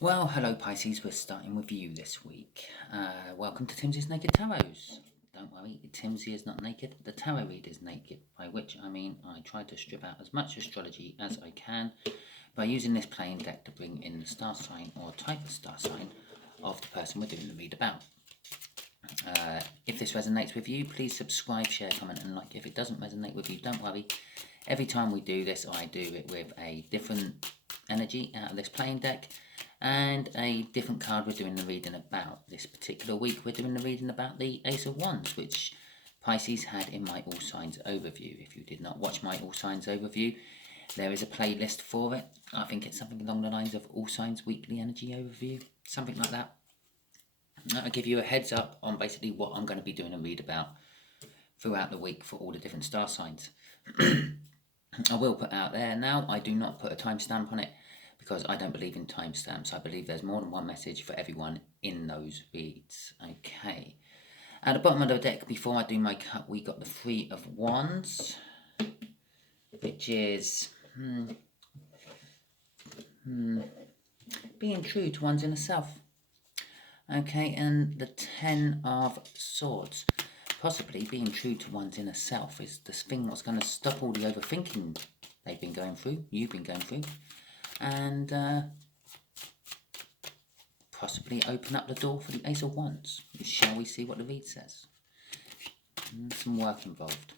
Well, hello Pisces, we're starting with you this week. Welcome to Timsy's Naked Tarots. Don't worry, Timsy is not naked, the tarot read is naked, by which I mean I try to strip out as much astrology as I can by using this plain deck to bring in the star sign or type of star sign of the person we're doing the read about. If this resonates with you, please subscribe, share, comment and like. If it doesn't resonate with you, don't worry. Every time we do this, I do it with a different energy out of this plain deck and a different card we're doing the reading about. This particular week we're doing the reading about the Ace of Wands, which Pisces had in my All Signs overview. If you did not watch my All Signs overview, there is a playlist for it. I think it's something along the lines of All Signs Weekly Energy Overview, something like that. I'll give you a heads up on basically what I'm going to be doing a read about throughout the week for all the different star signs. I will put out there now, I do not put a timestamp on it because I don't believe in timestamps. I believe there's more than one message for everyone in those reads. Okay. At the bottom of the deck, before I do my cut, we got the Three of Wands, which is being true to one's inner self. Okay, and the Ten of Swords. Possibly being true to one's inner self is the thing that's going to stop all the overthinking they've been going through, you've been going through, and possibly open up the door for the Ace of Wands. Shall we see what the read says? Some work involved.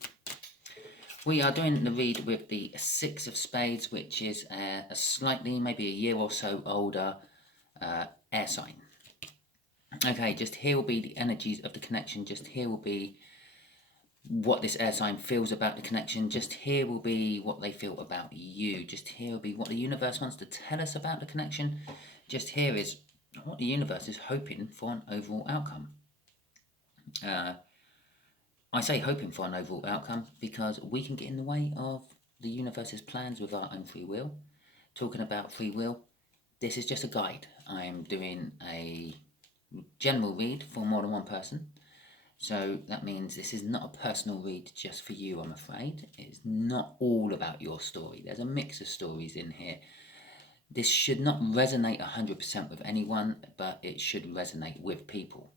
We are doing the read with the Six of Spades, which is a slightly, maybe a year or so older air sign. Okay, just here will be the energies of the connection. Just here will be what this air sign feels about the connection. Just here will be what they feel about you. Just here will be what the universe wants to tell us about the connection. Just here is what the universe is hoping for an overall outcome. I say hoping for an overall outcome because we can get in the way of the universe's plans with our own free will. Talking about free will, this is just a guide. I am doing a general read for more than one person. So that means this is not a personal read just for you, I'm afraid. It's not all about your story. There's a mix of stories in here. This should not resonate 100% with anyone, but it should resonate with people.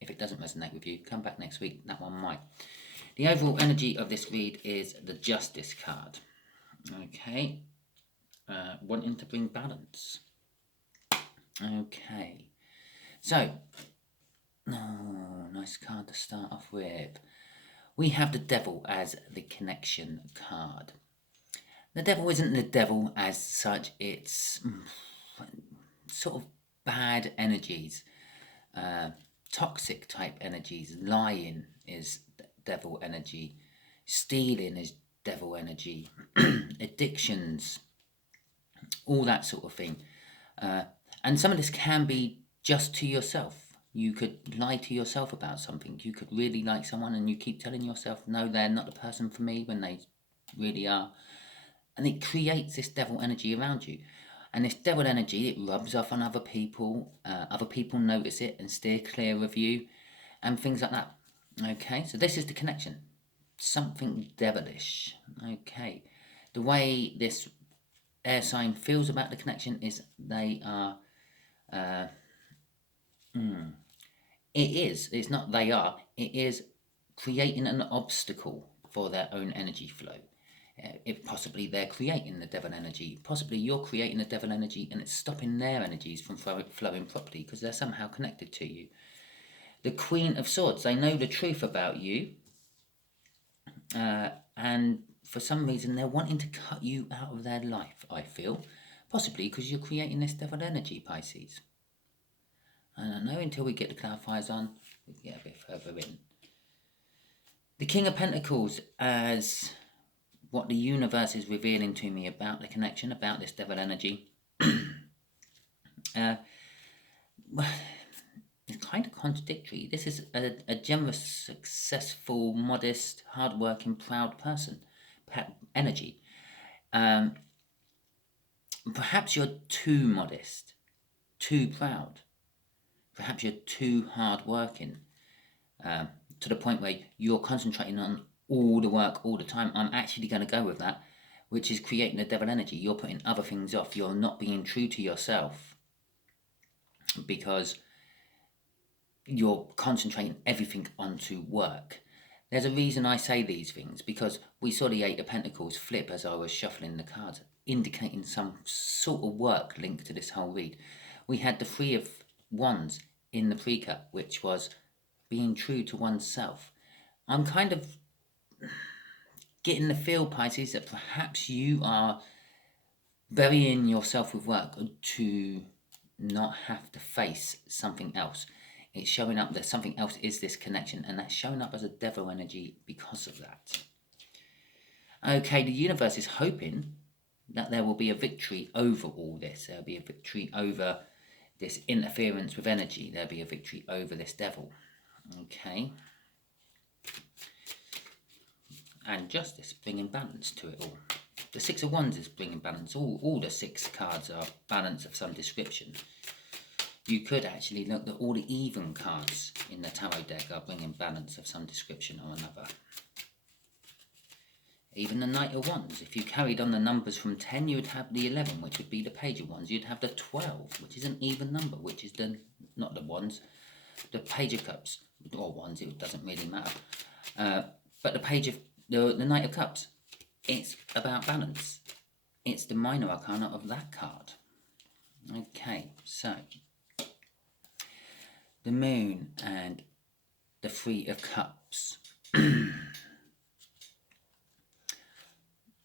If it doesn't resonate with you, come back next week. That one might. The overall energy of this read is the Justice card. Okay. Wanting to bring balance. Okay. So, nice card to start off with. We have the Devil as the connection card. The Devil isn't the devil as such, it's sort of bad energies, toxic type energies. Lying is devil energy, stealing is devil energy, addictions, all that sort of thing. And some of this can be just to yourself. You could lie to yourself about something. You could really like someone and you keep telling yourself, no, they're not the person for me, when they really are. And it creates this devil energy around you. And this devil energy, it rubs off on other people. Other people notice it and steer clear of you and things like that. Okay, so this is the connection. Something devilish. Okay, the way this air sign feels about the connection is they are... it's not they are, it is creating an obstacle for their own energy flow. If possibly they're creating the devil energy, possibly you're creating the devil energy and it's stopping their energies from flowing properly because they're somehow connected to you. The Queen of Swords, they know the truth about you, and for some reason they're wanting to cut you out of their life, I feel. Possibly because you're creating this devil energy, Pisces. I don't know, until we get the clarifiers on, we can get a bit further in. The King of Pentacles as what the universe is revealing to me about the connection, about this devil energy. It's kind of contradictory. This is a generous, successful, modest, hard-working, proud person. Energy. Perhaps you're too modest, too proud. Perhaps you're too hard-working, to the point where you're concentrating on all the work all the time. I'm actually going to go with that, which is creating a devil energy. You're putting other things off. You're not being true to yourself. because you're concentrating everything onto work. There's a reason I say these things, because we saw the Eight of Pentacles flip as I was shuffling the cards, indicating some sort of work linked to this whole read. We had the Three of Wands in the pre-cut, which was being true to oneself. I'm kind of getting the feel, Pisces, that perhaps you are burying yourself with work to not have to face something else. It's showing up that something else is this connection, and that's showing up as a devil energy because of that. Okay, the universe is hoping that there will be a victory over all this. There'll be a victory over this interference with energy. There'll be a victory over this devil. Okay. And justice, bringing balance to it all. The Six of Wands is bringing balance. All the 6 cards are balance of some description. You could actually look at all the even cards in the tarot deck are bringing balance of some description or another. Even the Knight of Wands, if you carried on the numbers from 10, you would have the 11, which would be the Page of Wands. You'd have the 12, which is an even number, which is not the Wands, the Page of Cups, or Wands, it doesn't really matter. But the Knight of Cups, it's about balance. It's the minor arcana of that card. Okay, so the Moon and the Three of Cups.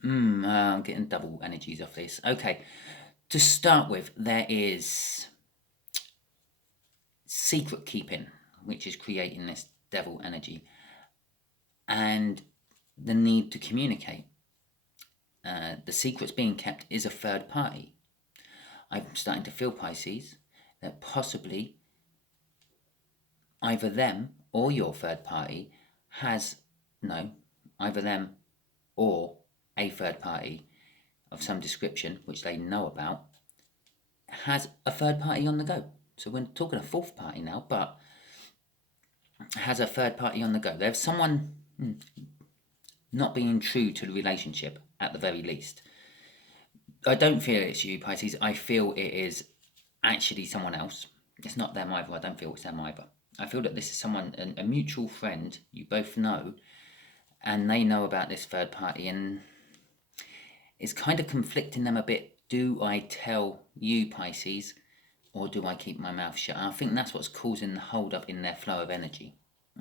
I'm getting double energies off this. Okay, to start with, there is secret keeping, which is creating this devil energy, and the need to communicate. The secrets being kept is a third party. I'm starting to feel, Pisces, that possibly either them or your third party either them or a third party of some description, which they know about, has a third party on the go. So we're talking a fourth party now, but has a third party on the go. There's someone not being true to the relationship, at the very least. I don't feel it's you, Pisces. I feel it is actually someone else. It's not them either. I don't feel it's them either. I feel that this is someone, a mutual friend you both know, and they know about this third party, and it's kind of conflicting them a bit. Do I tell you, Pisces, or do I keep my mouth shut? I think that's what's causing the hold up in their flow of energy.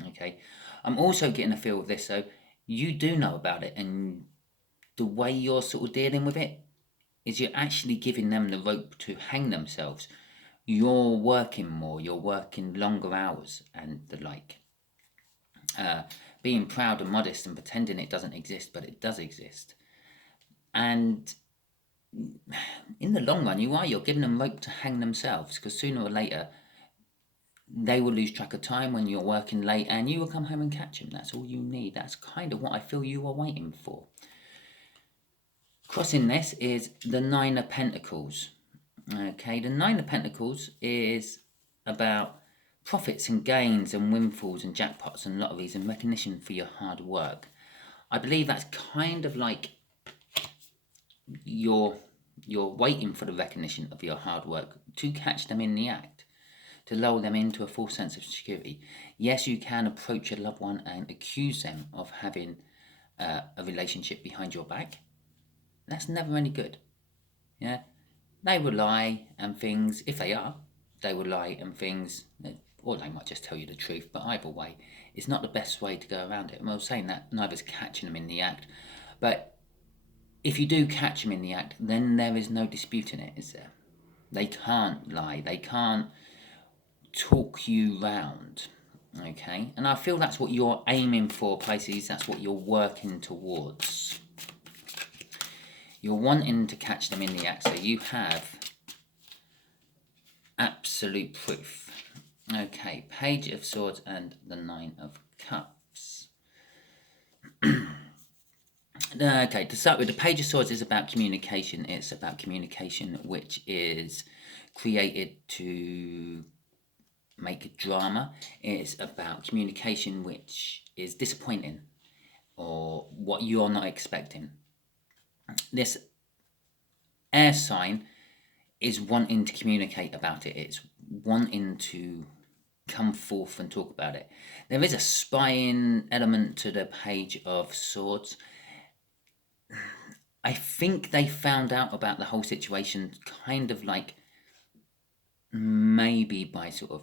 Okay, I'm also getting a feel of this, though. You do know about it, and the way you're sort of dealing with it is you're actually giving them the rope to hang themselves. You're working more, you're working longer hours and the like. Being proud and modest and pretending it doesn't exist, but it does exist. And in the long run, you're giving them rope to hang themselves, because sooner or later they will lose track of time when you're working late, and you will come home and catch them. That's all you need. That's kind of what I feel you are waiting for. Crossing this is the Nine of Pentacles. Okay, the Nine of Pentacles is about profits and gains and windfalls and jackpots and lotteries and recognition for your hard work. I believe that's kind of like you're waiting for the recognition of your hard work to catch them in the act, to lull them into a false sense of security. Yes, you can approach a loved one and accuse them of having a relationship behind your back. That's never any good. Yeah, they will lie and things. If they are, they will lie and things, or they might just tell you the truth. But either way, it's not the best way to go around it. And I was saying that neither's catching them in the act, but if you do catch them in the act, then there is no disputing it, is there? They can't lie. They can't talk you round. Okay, and I feel that's what you're aiming for, Pisces. That's what you're working towards. You're wanting to catch them in the act, so you have absolute proof. Okay, Page of Swords and the Nine of Cups. Okay, to start with, the Page of Swords is about communication. It's about communication which is created to make drama. It's about communication which is disappointing or what you're not expecting. This air sign is wanting to communicate about it. It's wanting to come forth and talk about it. There is a spying element to the Page of Swords. I think they found out about the whole situation kind of like maybe by sort of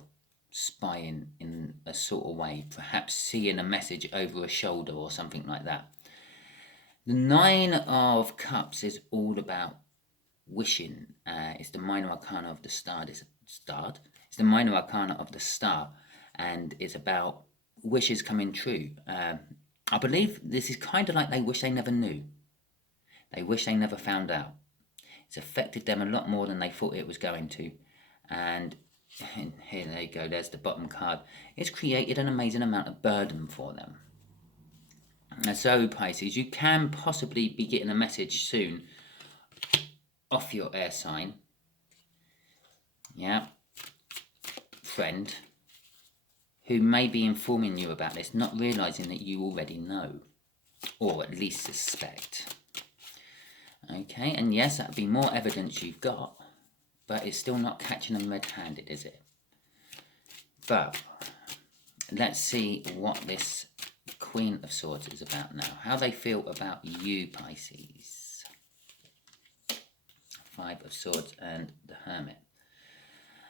spying in a sort of way, perhaps seeing a message over a shoulder or something like that. The Nine of Cups is all about wishing. It's the minor arcana of the star. It's the minor arcana of the star, and it's about wishes coming true. I believe this is kind of like they wish they never knew. They wish they never found out. It's affected them a lot more than they thought it was going to. And here they go, there's the bottom card. It's created an amazing amount of burden for them. So Pisces, you can possibly be getting a message soon off your air sign. Yeah. Friend. Who may be informing you about this, not realising that you already know. Or at least suspect. Okay, and yes, that would be more evidence you've got. But it's still not catching them red-handed, is it? But let's see what this Queen of Swords is about now. How they feel about you, Pisces. Five of Swords and the Hermit.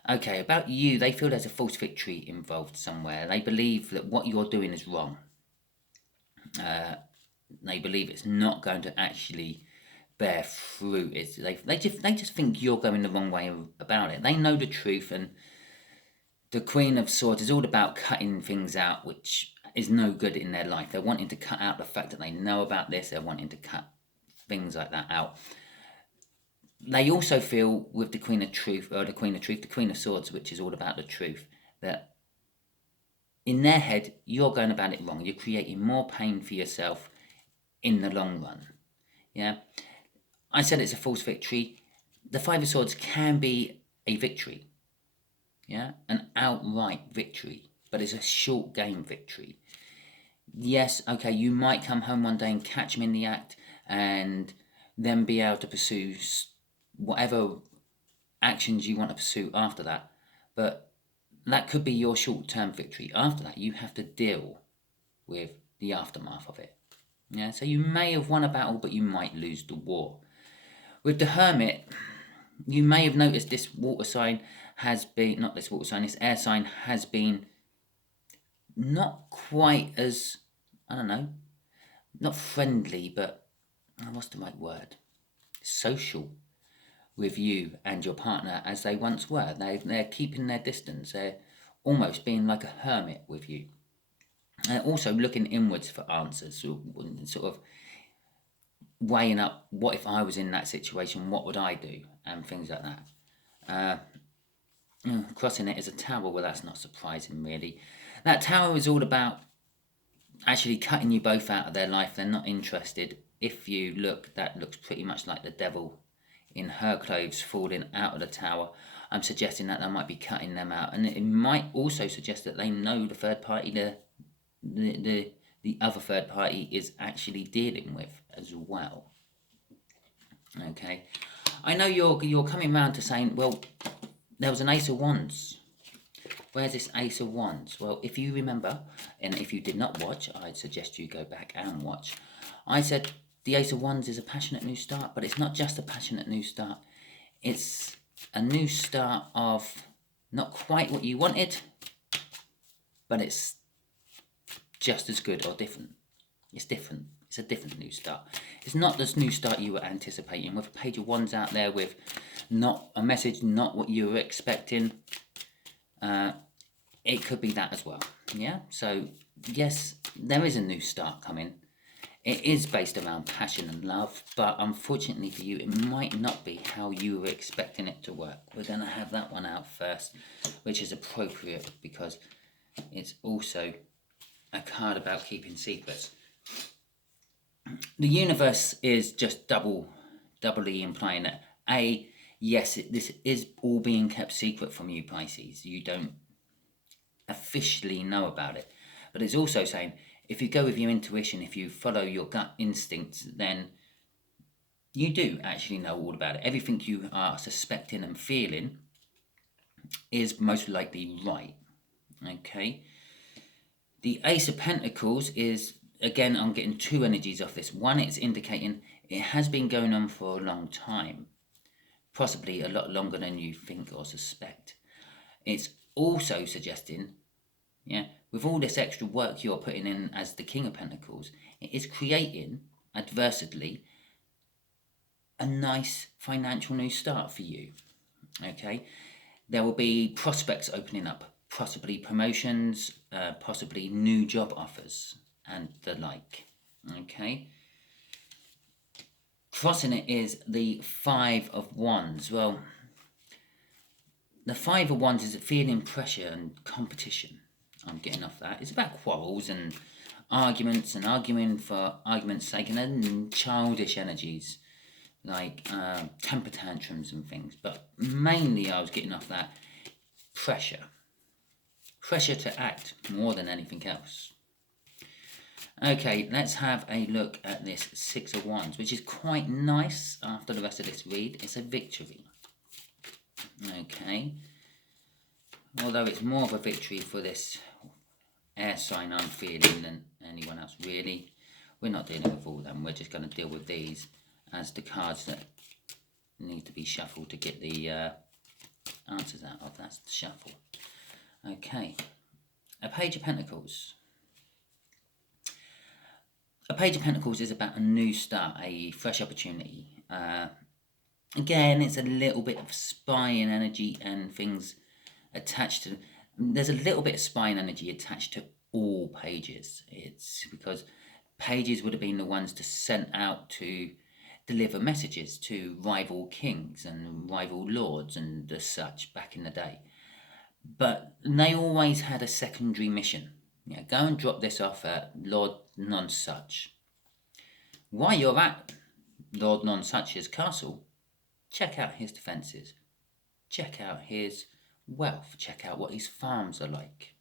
Okay, about you, they feel there's a false victory involved somewhere. They believe that what you're doing is wrong. They believe it's not going to actually bear fruit. They just think you're going the wrong way about it. They know the truth, and the Queen of Swords is all about cutting things out which is no good in their life. They're wanting to cut out the fact that they know about this. They're wanting to cut things like that out. They also feel with the Queen of Swords, which is all about the truth, that in their head, you're going about it wrong. You're creating more pain for yourself in the long run. Yeah. I said it's a false victory. The Five of Swords can be a victory. Yeah, an outright victory, but it's a short game victory. Yes, okay, you might come home one day and catch them in the act and then be able to pursue whatever actions you want to pursue after that. But that could be your short-term victory. After that, you have to deal with the aftermath of it. Yeah, so you may have won a battle, but you might lose the war. With the Hermit, you may have noticed this water sign has been, not this water sign, this air sign has been not quite as, I don't know, not friendly, but what's the right word? Social with you and your partner as they once were. They're keeping their distance. They're almost being like a hermit with you. And also looking inwards for answers, sort of weighing up, what if I was in that situation, what would I do, and things like that. Crossing it as a tower, well, that's not surprising, really. That tower is all about actually cutting you both out of their life. They're not interested. If you look, that looks pretty much like the devil in her clothes falling out of the tower. I'm suggesting that they might be cutting them out, and it might also suggest that they know the third party, the other third party is actually dealing with as well. Okay, I know you're coming round to saying, well, there was an Ace of Wands. Where's this Ace of Wands? Well, if you remember, and if you did not watch, I'd suggest you go back and watch. I said the Ace of Wands is a passionate new start, but it's not just a passionate new start. It's a new start of not quite what you wanted, but it's just as good or different. It's different. It's a different new start. It's not this new start you were anticipating. With a Page of Wands out there with not a message, not what you were expecting, it could be that as well. Yeah? So, yes, there is a new start coming. It is based around passion and love, but unfortunately for you, it might not be how you were expecting it to work. We're going to have that one out first, which is appropriate because it's also a card about keeping secrets. The universe is just doubly implying that yes, this is all being kept secret from you, Pisces. You don't officially know about it, but it's also saying if you go with your intuition, if you follow your gut instincts, then you do actually know all about it. Everything you are suspecting and feeling is most likely right. Okay. The Ace of Pentacles is, again, I'm getting two energies off this. One, it's indicating it has been going on for a long time, possibly a lot longer than you think or suspect. It's also suggesting, with all this extra work you're putting in as the King of Pentacles, it is creating, adversely, a nice financial new start for you. Okay, there will be prospects opening up, possibly promotions, possibly new job offers, and the like. Okay. Crossing it is the Five of Wands. Well, the Five of Wands is feeling pressure and competition. I'm getting off that. It's about quarrels and arguments and arguing for argument's sake, and then childish energies like temper tantrums and things. But mainly I was getting off that pressure to act more than anything else. Okay, let's have a look at this Six of Wands, which is quite nice after the rest of this read. It's a victory. Okay, although it's more of a victory for this air sign I'm feeling than anyone else really. We're not dealing with all of them, we're just going to deal with these as the cards that need to be shuffled to get the answers out of. That's the shuffle. Okay, a Page of Pentacles. A Page of Pentacles is about a new start, a fresh opportunity. Again, it's a little bit of spying energy and things attached to. There's a little bit of spying energy attached to all pages. It's because pages would have been the ones to send out to deliver messages to rival kings and rival lords and the such back in the day. But they always had a secondary mission. Go and drop this off at Lord Nonsuch. While you're at Lord Nonsuch's castle, check out his defences. Check out his wealth. Check out what his farms are like.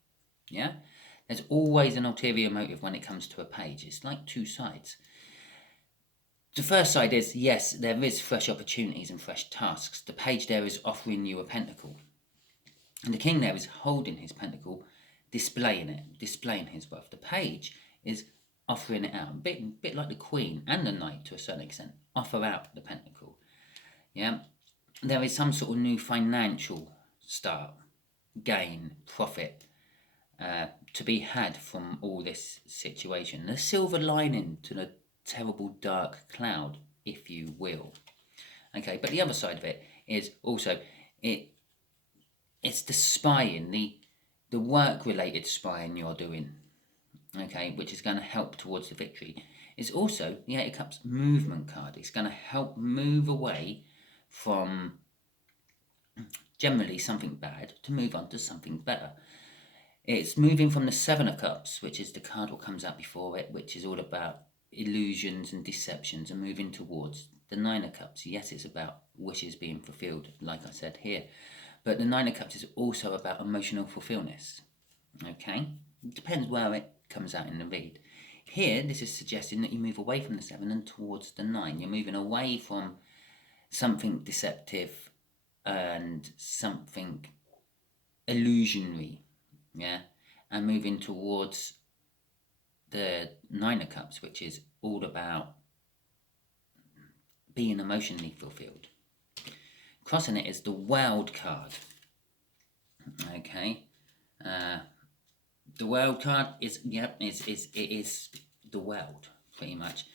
Yeah? There's always an ulterior motive when it comes to a page. It's like two sides. The first side is, yes, there is fresh opportunities and fresh tasks. The page there is offering you a pentacle. And the king there is holding his pentacle, displaying his wealth. The page is offering it out, a bit like the queen and the knight to a certain extent, offer out the pentacle. Yeah, there is some sort of new financial start, gain, profit to be had from all this situation. The silver lining to the terrible dark cloud, if you will. Okay, but the other side of it is also it's the spying, the work-related spying you're doing, okay, which is going to help towards the victory. It's also the Eight of Cups movement card. It's going to help move away from generally something bad to move on to something better. It's moving from the Seven of Cups, which is the card what comes out before it, which is all about illusions and deceptions, and moving towards the Nine of Cups. Yes, it's about wishes being fulfilled, like I said here. But the Nine of Cups is also about emotional fulfillment. Okay? It depends where it comes out in the read. Here, this is suggesting that you move away from the 7 and towards the 9. You're moving away from something deceptive and something illusionary, yeah? And moving towards the 9 of Cups, which is all about being emotionally fulfilled. Crossing it is the World card. Okay, the World card is it is the world pretty much.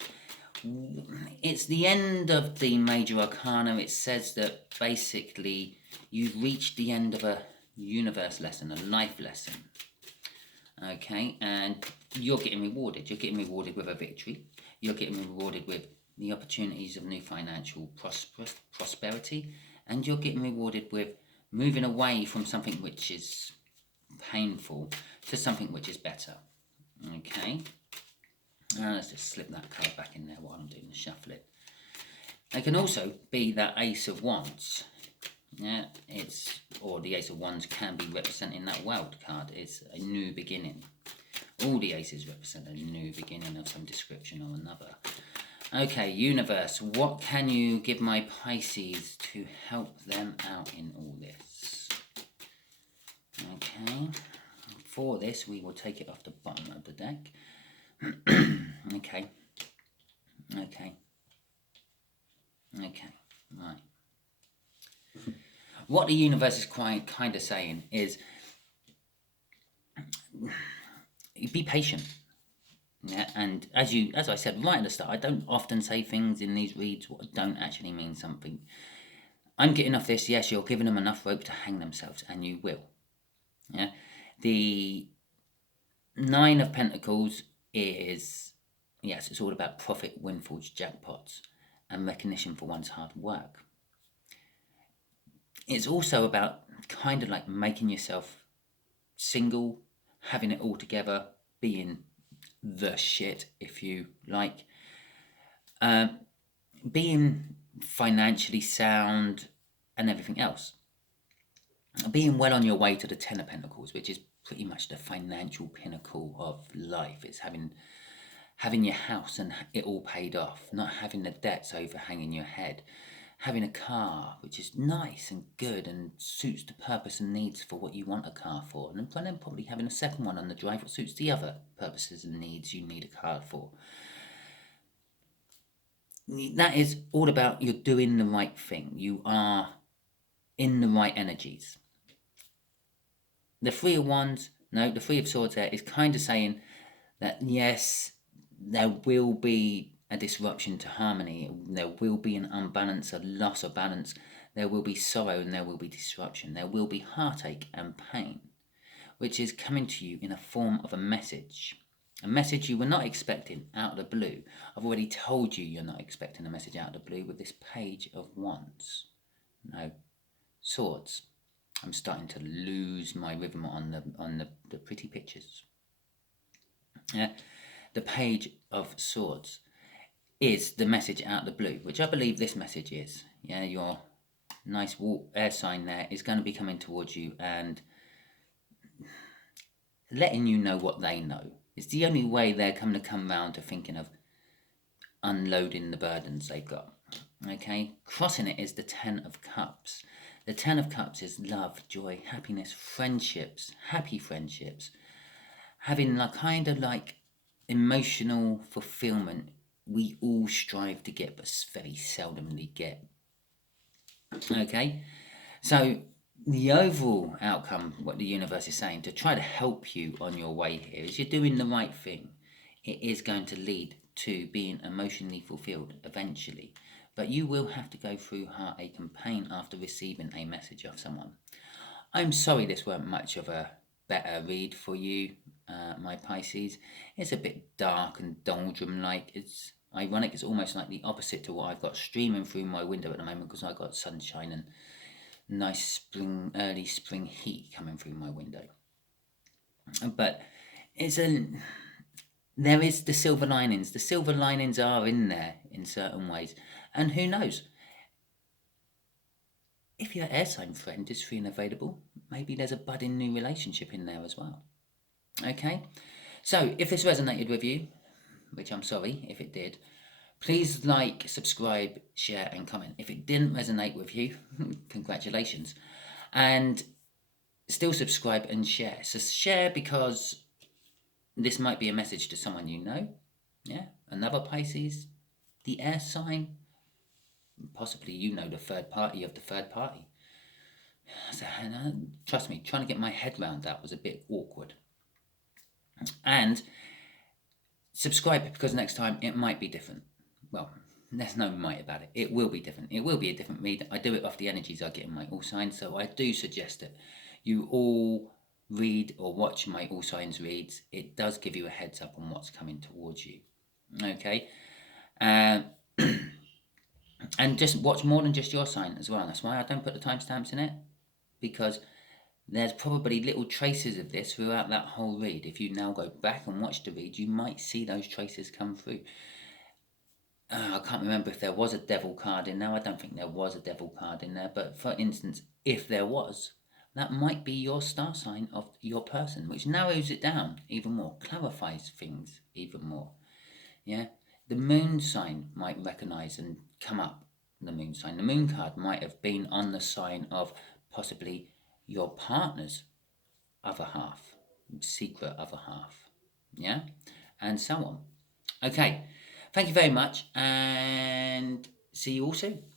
It's the end of the Major Arcana. It says that basically you've reached the end of a universe lesson, a life lesson. Okay, and you're getting rewarded. You're getting rewarded with a victory. You're getting rewarded with the opportunities of new financial prosperity. And you're getting rewarded with moving away from something which is painful to something which is better. Okay. Let's just slip that card back in there while I'm doing the shuffling. It can also be that Ace of Wands. Yeah, or the Ace of Wands can be representing that World card. It's a new beginning. All the aces represent a new beginning of some description or another. Okay, universe, what can you give my Pisces to help them out in all this? for this, we will take it off the bottom of the deck. Okay. Right. What the universe is kind of saying is, be patient. Yeah, and as I said right at the start, I don't often say things in these reads what don't actually mean something. I'm getting off this, yes, you're giving them enough rope to hang themselves, and you will. Yeah, the Nine of Pentacles is, yes, it's all about profit, windfalls, jackpots, and recognition for one's hard work. It's also about kind of like making yourself single, having it all together, being the shit, if you like, being financially sound and everything else, being well on your way to the Ten of Pentacles, which is pretty much the financial pinnacle of life. It's having your house and it all paid off, not having the debts overhanging your head, having a car which is nice and good and suits the purpose and needs for what you want a car for, and then probably having a second one on the drive that suits the other purposes and needs you need a car for. That is all about you're doing the right thing. You are in the right energies. The Three of Wands, no, the Three of Swords there is kind of saying that yes, there will be a disruption to harmony. There will be an unbalance, a loss of balance. There will be sorrow and there will be disruption. There will be heartache and pain, which is coming to you in a form of a message. A message you were not expecting out of the blue. I've already told you you're not expecting a message out of the blue with this Page of Wands. No, Swords. I'm starting to lose my rhythm on the pretty pictures. Yeah, the Page of Swords is the message out of the blue, which I believe this message is. Yeah, your nice air sign there is going to be coming towards you and letting you know what they know. It's the only way they're going to come round to thinking of unloading the burdens they've got. Okay, crossing it is the Ten of Cups. The Ten of Cups is love, joy, happiness, friendships, happy friendships, having a kind of like emotional fulfillment we all strive to get but very seldomly get. Okay, so the overall outcome, what the universe is saying, to try to help you on your way here, is you're doing the right thing. It is going to lead to being emotionally fulfilled eventually, but you will have to go through heartache and pain after receiving a message of someone. I'm sorry this weren't much of a better read for you, my Pisces. It's a bit dark and doldrum-like. It's ironic, it's almost like the opposite to what I've got streaming through my window at the moment, because I've got sunshine and nice early spring heat coming through my window. But there is the silver linings. The silver linings are in there in certain ways. And who knows? If your air sign friend is free and available, maybe there's a budding new relationship in there as well. Okay? So, if this resonated with you, which I'm sorry if it did, please like, subscribe, share and comment. If it didn't resonate with you, congratulations. And still subscribe and share. So share because this might be a message to someone you know. Yeah, another Pisces, the air sign. Possibly you know the third party of the third party. So, trust me, trying to get my head around that was a bit awkward. And subscribe because next time it might be different. Well, there's no might about it. It will be different. It will be a different read. I do it off the energies I get in my all signs, so I do suggest that you all read or watch my all signs reads. It does give you a heads up on what's coming towards you. Okay? And just watch more than just your sign as well. That's why I don't put the timestamps in it, because there's probably little traces of this throughout that whole read. If you now go back and watch the read, you might see those traces come through. I can't remember if there was a devil card in there. I don't think there was a devil card in there. But for instance, if there was, that might be your star sign of your person, which narrows it down even more, clarifies things even more. Yeah, the moon sign might recognize and come up. The moon sign, the moon card might have been on the sign of possibly your partner's other half, secret other half. Yeah, and so on. Okay, thank you very much, and see you all soon.